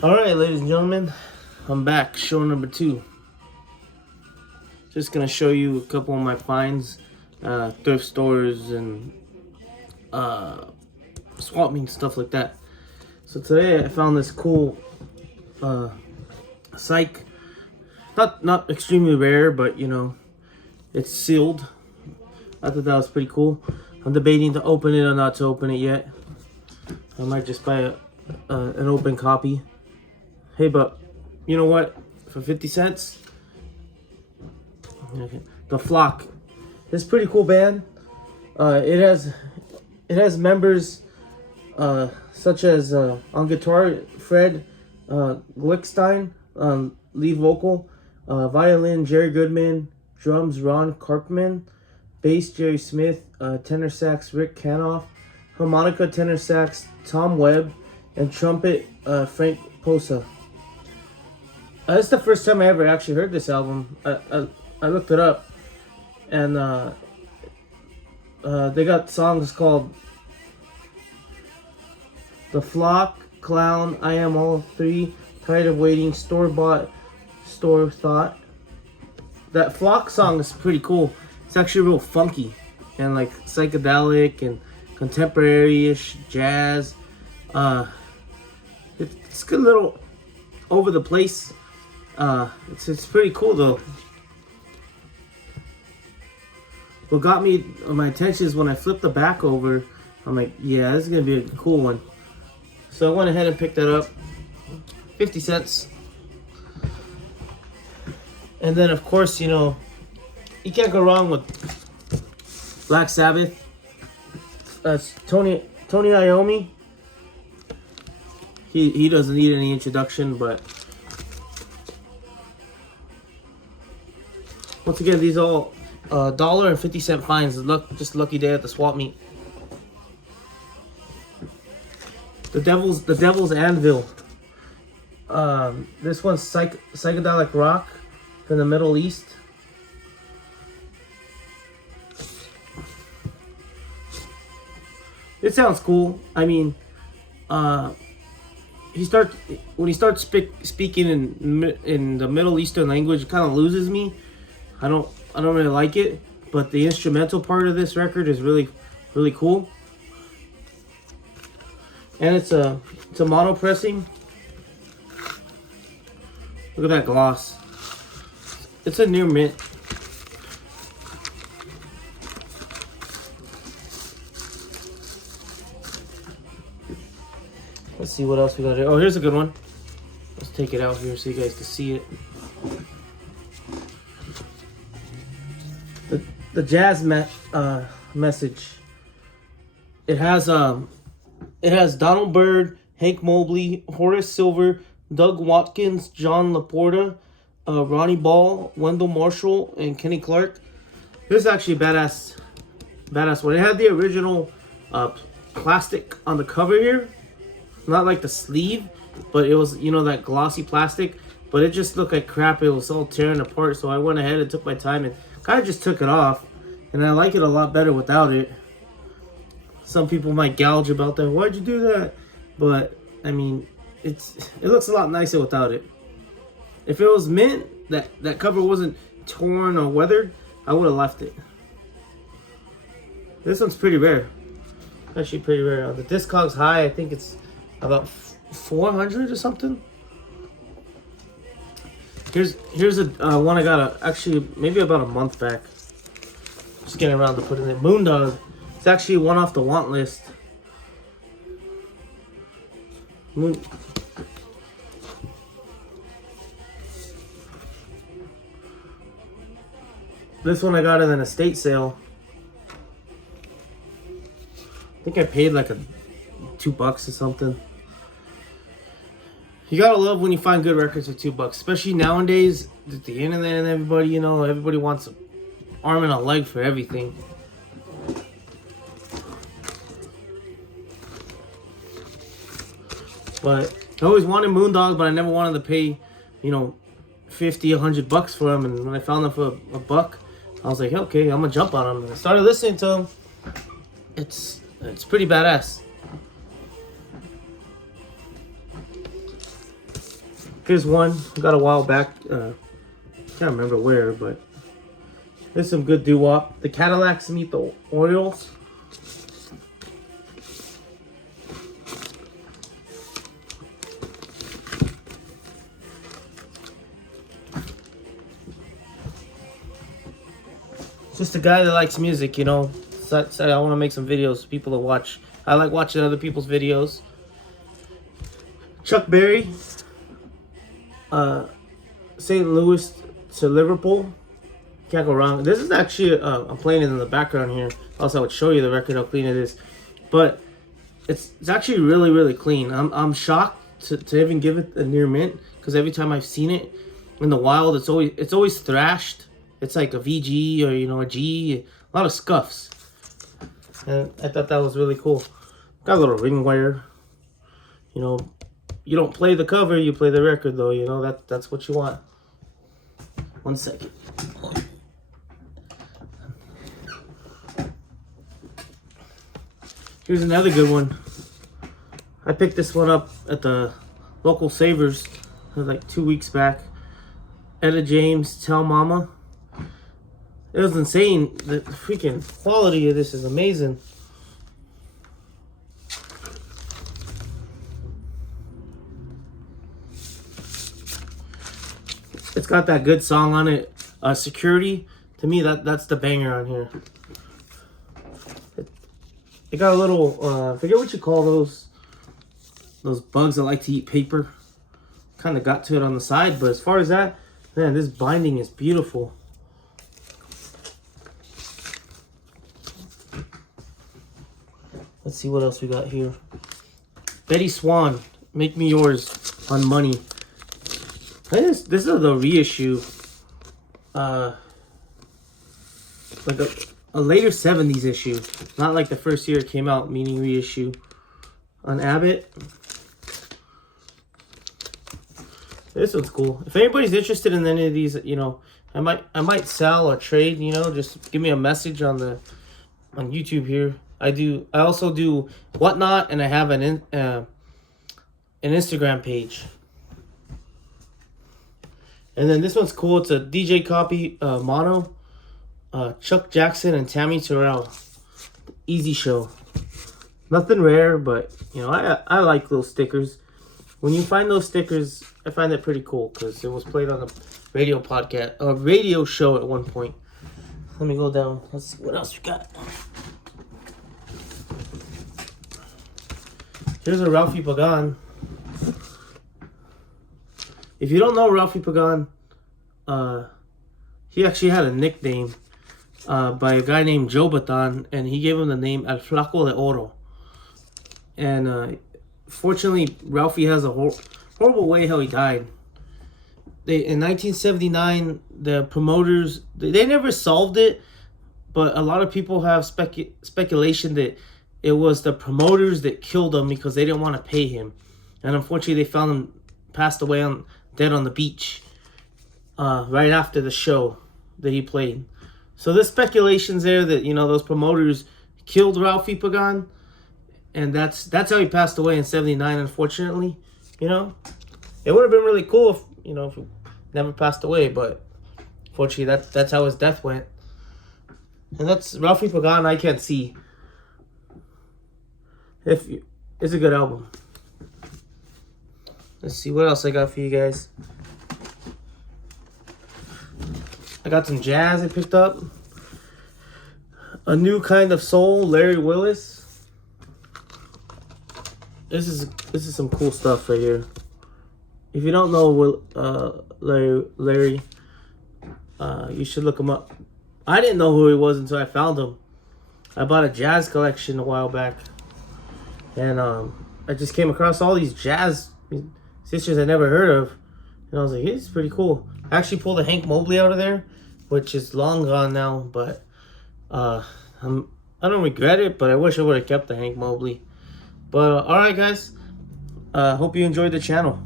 Alright, ladies and gentlemen, I'm back. Show number 2. Just gonna show you a couple of my finds, thrift stores and swap meet, stuff like that. So today I found this cool psych. Not extremely rare, but it's sealed. I thought that was pretty cool. I'm debating to open it or not to open it yet. I might just buy an open copy. Hey, but you know what? For 50 cents, okay. The Flock. It's a pretty cool band. It has members such as on guitar Fred Glickstein, lead vocal, violin Jerry Goodman, drums Ron Karpman, bass Jerry Smith, tenor sax Rick Canoff, harmonica tenor sax Tom Webb, and trumpet Frank Posa. This is the first time I ever actually heard this album. I looked it up, and they got songs called The Flock, Clown, I Am All Three, Tired of Waiting, Store Bought, Store Thought. That Flock song is pretty cool. It's actually real funky and like psychedelic and contemporary-ish jazz. It's a good little over the place. It's pretty cool though. What got me my attention is when I flipped the back over. I'm like, yeah, this is gonna be a cool one. So I went ahead and picked that up. 50 cents. And then of course, you can't go wrong with Black Sabbath. That's Tony Iommi. He doesn't need any introduction, but once again, these all $1.50 fines. Just lucky day at the swap meet. The Devil's Anvil. This one's psychedelic rock from the Middle East. It sounds cool. I mean, when he starts speaking in the Middle Eastern language, it kind of loses me. I don't really like it, but the instrumental part of this record is really, really cool. And it's a mono pressing. Look at that gloss. It's a near mint. Let's see what else we got here. Oh, here's a good one. Let's take it out here so you guys can see it. The jazz message. It has Donald Byrd, Hank Mobley, Horace Silver, Doug Watkins, John LaPorta, Ronnie Ball, Wendell Marshall, and Kenny Clark. This is actually a badass one. It had the original plastic on the cover here, not like the sleeve, but it was that glossy plastic. But it just looked like crap. It was all tearing apart. So I went ahead and took my time and kind of just took it off. And I like it a lot better without it. Some people might gouge about that. Why'd you do that? But I mean, it looks a lot nicer without it. If it was mint, that cover wasn't torn or weathered, I would have left it. This one's pretty rare. Actually pretty rare. The Discogs high, I think it's about 400 or something. Here's a one I got actually maybe about a month back. Just getting around to putting it. Moondog. It's actually one off the want list. This one I got in an estate sale. I think I paid like $2 or something. You gotta love when you find good records for $2, especially nowadays with the internet and everybody. Everybody wants an arm and a leg for everything. But I always wanted Moondog, but I never wanted to pay, $50, $100 for them. And when I found them for a buck, I was like, okay, I'm gonna jump on them. And I started listening to them. It's pretty badass. Here's one. Got a while back. Can't remember where, but there's some good doo-wop. The Cadillacs meet the Orioles. Just a guy that likes music, you know. So I want to make some videos for people to watch. I like watching other people's videos. Chuck Berry, St. Louis to Liverpool. Can't go wrong. This is actually, I'm playing it in the background here. Also, I would show you the record, how clean it is. But it's actually really, really clean. I'm shocked to even give it a near mint, because every time I've seen it in the wild, it's always thrashed. It's like a VG or, you know, a G. A lot of scuffs. And I thought that was really cool. Got a little ring wire. You know, you don't play the cover, you play the record, though. You know, that's what you want. 1 second. Here's another good one. I picked this one up at the local Savers like 2 weeks back. Etta James, Tell Mama. It was insane. The freaking quality of this is amazing. It's got that good song on it. Security. To me, that's the banger on here. It got a little, I forget what you call those bugs that like to eat paper. Kind of got to it on the side, but as far as that, man, this binding is beautiful. Let's see what else we got here. Betty Swan, Make Me Yours on Money. This is the reissue. Like a later 70s issue. Not like the first year it came out, meaning reissue. On Abbott. This one's cool. If anybody's interested in any of these, you know, I might sell or trade, you know, just give me a message on YouTube here. I also do Whatnot, and I have an Instagram page. And then this one's cool. It's a DJ copy mono. Chuck Jackson and Tammy Terrell. Easy Show. Nothing rare, but you know, I like little stickers. When you find those stickers, I find that pretty cool, because it was played on a radio podcast, a radio show at one point. Let me go down. Let's see what else we got. Here's a Ralphie Pagan. If you don't know Ralphie Pagan, he actually had a nickname by a guy named Joe Bataan, and he gave him the name El Flaco de Oro. And fortunately, Ralphie has a horrible way how he died. In 1979, the promoters, they never solved it, but a lot of people have speculation that it was the promoters that killed him because they didn't want to pay him. And unfortunately, they found him passed away dead on the beach right after the show that he played. So there's speculations there that, you know, those promoters killed Ralphie Pagan, and that's how he passed away in 79, unfortunately. You know, it would have been really cool if, you know, if he never passed away, but unfortunately that's how his death went. And that's Ralphie Pagan, I Can't See. It's a good album. Let's see what else I got for you guys. I got some jazz I picked up. A New Kind of Soul, Larry Willis. This is some cool stuff right here. If you don't know Larry, you should look him up. I didn't know who he was until I found him. I bought a jazz collection a while back, and I just came across all these jazz sisters I never heard of, and I was like, hey, it's pretty cool. I actually pulled a Hank Mobley out of there, which is long gone now, but I don't regret it, but I wish I would have kept the Hank Mobley. But alright guys, hope you enjoyed the channel.